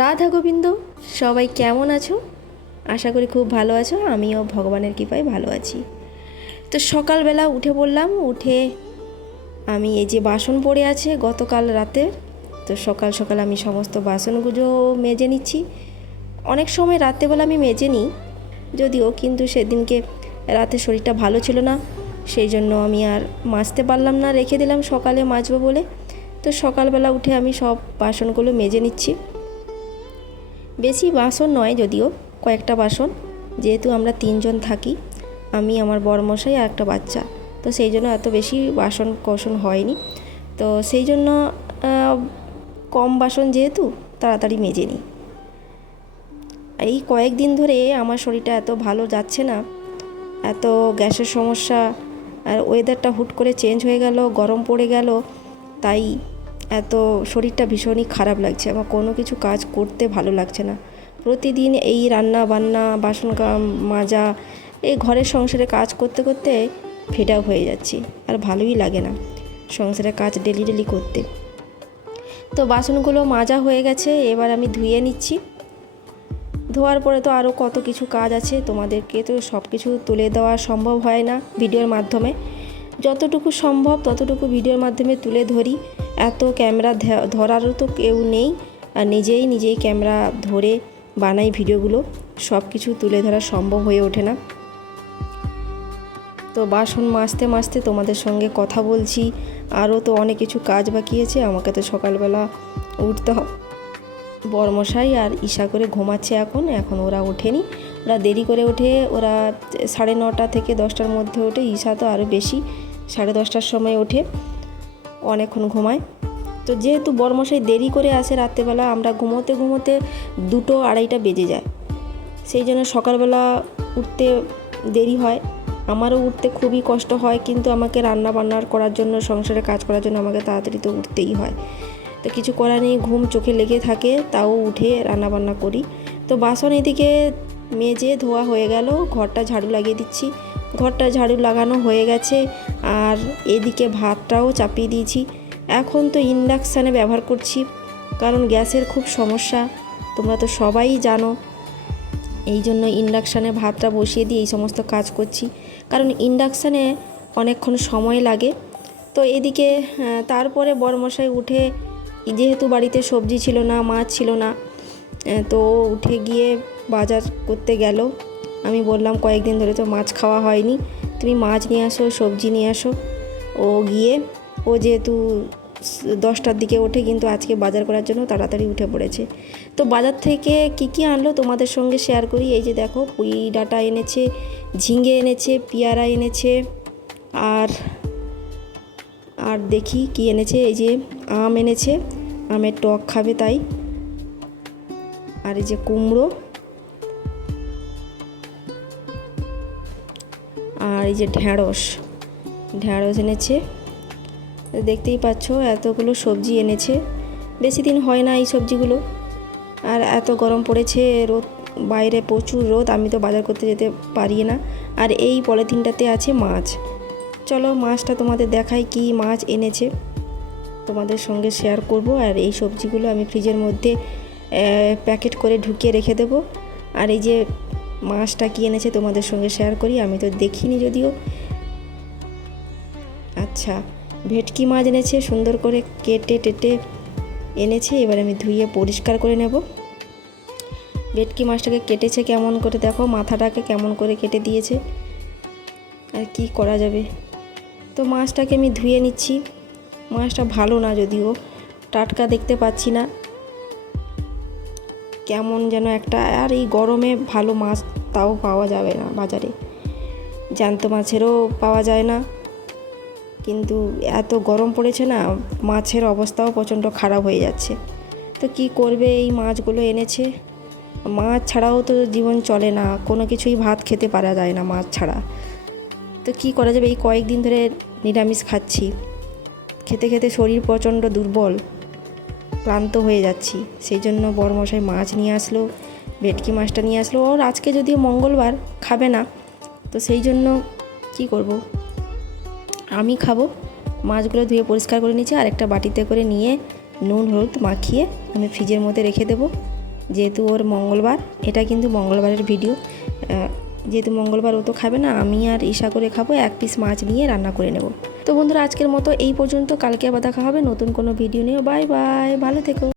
রাধা গোবিন্দ, সবাই কেমন আছো? আশা করি খুব ভালো আছো। আমিও ভগবানের কৃপায় ভালো আছি। তো সকালবেলা উঠে পড়লাম। উঠে আমি এই যে বাসন পড়ে আছে গতকাল রাতে, তো সকাল সকাল আমি সমস্ত বাসনগুলো মেজে নিচ্ছি। অনেক সময় রাত্রেবেলা আমি মেজে নিই যদিও, কিন্তু সেদিনকে রাতে শরীরটা ভালো ছিল না, সেই জন্য আমি আর মাজতে পারলাম না, রেখে দিলাম সকালে মাজবো বলে। তো সকালবেলা উঠে আমি সব বাসনগুলো মেজে নিচ্ছি। বেশি বাসন নয় যদিও, কয়েকটা বাসন, যেহেতু আমরা 3 জন থাকি, আমি, আমার বড়মশাই আর একটা বাচ্চা, তো সেই জন্য এত বেশি বাসন কোসন হয়নি। তো সেই জন্য কম বাসন যেহেতু তাড়াতাড়ি মেজে নিই। এই কয়েকদিন ধরে আমার শরীরটা এত ভালো যাচ্ছে না, এত গ্যাসের সমস্যা, আর ওয়েদারটা হুট করে চেঞ্জ হয়ে গেল, গরম পড়ে গেল, তাই এত শরীরটা ভীষণই খারাপ লাগছে। আমার কোনো কিছু কাজ করতে ভালো লাগছে না। প্রতিদিন এই রান্না বান্না, বাসন মাজা, এই ঘরের সংসারে কাজ করতে করতে ফেড আপ হয়ে যাচ্ছি, আর ভালোই লাগে না সংসারে কাজ ডেলি ডেলি করতে। তো বাসনগুলো মাজা হয়ে গেছে, এবার আমি ধুয়ে নিচ্ছি। ধোয়ার পরে তো আরও কত কিছু কাজ আছে, তোমাদেরকে তো সব কিছু তুলে দেওয়া সম্ভব হয় না ভিডিওর মাধ্যমে। যতটুকু সম্ভব ততটুকু ভিডিওর মাধ্যমে তুলে ধরি। এত ক্যামেরা ধরারও তো কেউ নেই, আর নিজেই ক্যামেরা ধরে বানাই ভিডিওগুলো, সব কিছু তুলে ধরা সম্ভব হয়ে ওঠে না। তো বাসন মাজতে মাজতে তোমাদের সঙ্গে কথা বলছি। আরও তো অনেক কিছু কাজ বাকি আছে, আমাকে তো সকালবেলা উঠতে হবে। বড়মশাই আর ঈশা করে ঘুমাচ্ছে এখন ওরা ওঠেনি, ওরা দেরি করে ওঠে, ওরা 9:30 থেকে 10টার মধ্যে ওঠে। ঈশা তো আরও বেশি, 10:30টার সময় ওঠে, অনেকক্ষণ ঘুমায়। তো যেহেতু বড়মশাই দেরি করে আসে রাত্রেবেলা, আমরা ঘুমোতে ঘুমোতে 2-2:30 বেজে যায়, সেই জন্য সকালবেলা উঠতে দেরি হয়। আমারও উঠতে খুবই কষ্ট হয়, কিন্তু আমাকে রান্না বান্নার করার জন্য, সংসারে কাজ করার জন্য আমাকে তাড়াতাড়ি তো উঠতেই হয়। তো কিছু করার নেই, ঘুম চোখে লেগে থাকে, তাও উঠে রান্নাবান্না করি। তো বাসন এদিকে মেজে ধোয়া হয়ে গেল, ঘরটা ঝাড়ু লাগিয়ে দিচ্ছি। ঘরটা ঝাড়ু লাগানো হয়ে গেছে, আর এদিকে ভাতটাও চাপিয়ে দিয়েছি। এখন তো ইন্ডাকশানে ব্যবহার করছি, কারণ গ্যাসের খুব সমস্যা, তোমরা তো সবাই জানো। এই জন্য ইন্ডাকশানে ভাতটা বসিয়ে দিয়ে এই সমস্ত কাজ করছি, কারণ ইন্ডাকশানে অনেকক্ষণ সময় লাগে। তো এদিকে তারপরে বড়মশাই উঠে, যেহেতু বাড়িতে সবজি ছিল না, মাছ ছিল না, তো উঠে গিয়ে বাজার করতে গেল। আমি বললাম কয়েকদিন ধরে তো মাছ খাওয়া হয়নি, তুমি মাছ নিয়ে আসো, সবজি নিয়ে আসো। ও যেহেতু 10টার দিকে ওঠে, কিন্তু আজকে বাজার করার জন্য তাড়াতাড়ি উঠে পড়েছে। তো বাজার থেকে কি আনলো তোমাদের সঙ্গে শেয়ার করি। এই যে দেখো, পুঁই ডাঁটা এনেছে, ঝিঙে এনেছে, পেয়ারা এনেছে, আর দেখি কি এনেছে। এই যে আম এনেছে, আমের টক খাবে তাই। আর এই যে কুমড়ো, আর এই যে ঢ্যাঁড়স এনেছে। দেখতেই পাচ্ছ এতগুলো সবজি এনেছে, বেশি দিন হয় না এই সবজিগুলো। আর এত গরম পড়েছে, রোদ, বাইরে প্রচুর রোদ, আমি তো বাজার করতে যেতে পারি না। আর এই পলিথিনটাতে আছে মাছ। চলো মাছটা তোমাদের দেখাই, কি মাছ এনেছে তোমাদের সঙ্গে শেয়ার করব। আর এই সবজিগুলো আমি ফ্রিজের মধ্যে প্যাকেট করে ঢুকিয়ে রেখে দেব। আর এই যে মাছটা কি এনেছে তোমাদের সঙ্গে শেয়ার করি, আমি তো দেখিনি যদিও। আচ্ছা, ভেটকি মাছ এনেছে, সুন্দর করে কেটে টেটে এনেছে। এবার আমি ধুয়ে পরিষ্কার করে নেব। ভেটকি মাছটাকে কেটেছে কেমন করে দেখো, মাথাটাকে কেমন করে কেটে দিয়েছে, আর কি করা যাবে। তো মাছটাকে আমি ধুয়ে নিচ্ছি। মাছটা ভালো না যদিও, টাটকা দেখতে পাচ্ছি না, কেমন যেন একটা। আর এই গরমে ভালো মাছ তাও পাওয়া যাবে না বাজারে, জ্যান্ত মাছেরও পাওয়া যায় না। কিন্তু এত গরম পড়েছে না, মাছের অবস্থাও প্রচণ্ড খারাপ হয়ে যাচ্ছে। তো কি করবে, এই মাছগুলো এনেছে। মাছ ছাড়াও তো জীবন চলে না, কোনো কিছুই ভাত খেতে পারা যায় না মাছ ছাড়া। তো কি করা যাবে, এই কয়েকদিন ধরে নিরামিষ খাচ্ছি, খেতে খেতে শরীর প্রচণ্ড দুর্বল, ক্লান্ত হয়ে যাচ্ছি। সেই জন্য বড়মশাই মাছ নিয়ে আসলো, ভেটকি মাছটা নিয়ে আসলো। ওর আজকে যদিও মঙ্গলবার, খাবে না, তো সেই জন্য কি করব, আমি খাবো। মাছগুলো ধুয়ে পরিষ্কার করে নিয়েছি, আর একটা বাটিতে করে নিয়ে নুন হলুদ মাখিয়ে আমি ফ্রিজের মধ্যে রেখে দেবো। যেহেতু ওর মঙ্গলবার, এটা কিন্তু মঙ্গলবারের ভিডিও। যেহেতু মঙ্গলবার ও তো খাবে না, আমি আর ঈশা করে খাবো, 1 পিস মাছ নিয়ে রান্না করে নেব। তো বন্ধুরা আজকের মতো এই পর্যন্ত, কালকে আবার দেখা হবে নতুন কোনো ভিডিও নিয়ে। বাই বাই, ভালো থেকো।